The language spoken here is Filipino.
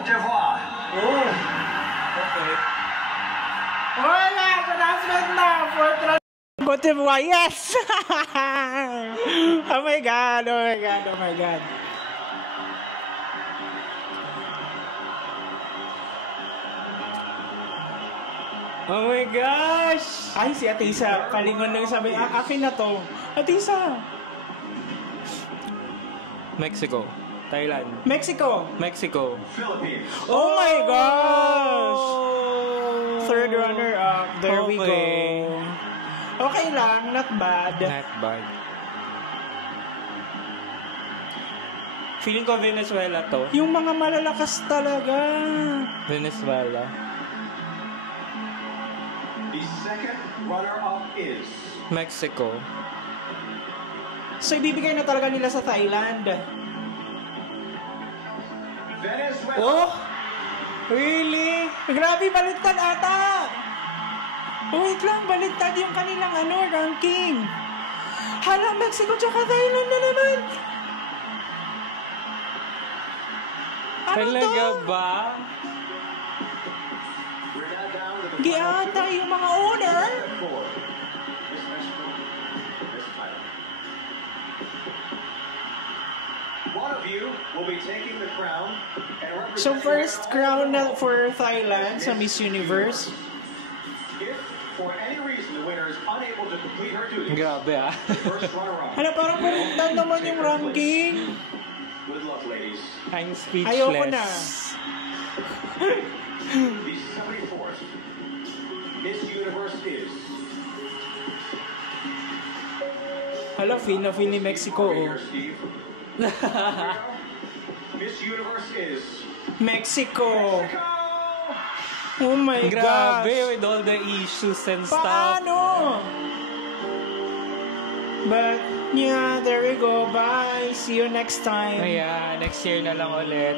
Cote d'Ivoire. Oh. Okay. Oh yeah, announcement na for Cote d'Ivoire. Yes! Oh my God, oh my God, oh my God. Oh my gosh! Ay, si Atisa. Kalingon nang sabi, akin na to. Atisa! Mexico. Thailand. Mexico. Mexico. Philippines. Oh my gosh! Third runner up. There we go. Okay lang, not bad. Not bad. Feeling ko Venezuela to. Yung mga malalakas talaga. Venezuela. The second runner-up is Mexico. So, ibibigay na talaga nila sa Thailand. Venezuela. Oh! Really? Grabe, baliktad ata! Wait lang, baliktad yung kanilang ranking. Hala, Mexico tsaka Thailand na naman! Ano Talaga to? ba? We're now down to the Giata yung mga owner. four. Miss Mexico, Miss Thailand. One of you will be taking the crown and representing So, first crown na for Thailand sa Miss Universe. If for any reason the winner is unable to complete her duties, Grabe ah. the first runner-up. Hala, parang baliktad naman yung ranking. Good luck, ladies. I'm speechless. Ayoko na. The 74th Miss Universe is Hala, feel na feel ni Mexico. Here, Oh. Steve. Miss Universe is Mexico. Mexico! Oh my Grabe gosh. with all the issues and stuff. Paano? But, yeah, there we go. Bye. See you next time. Ayan, next year na lang ulit.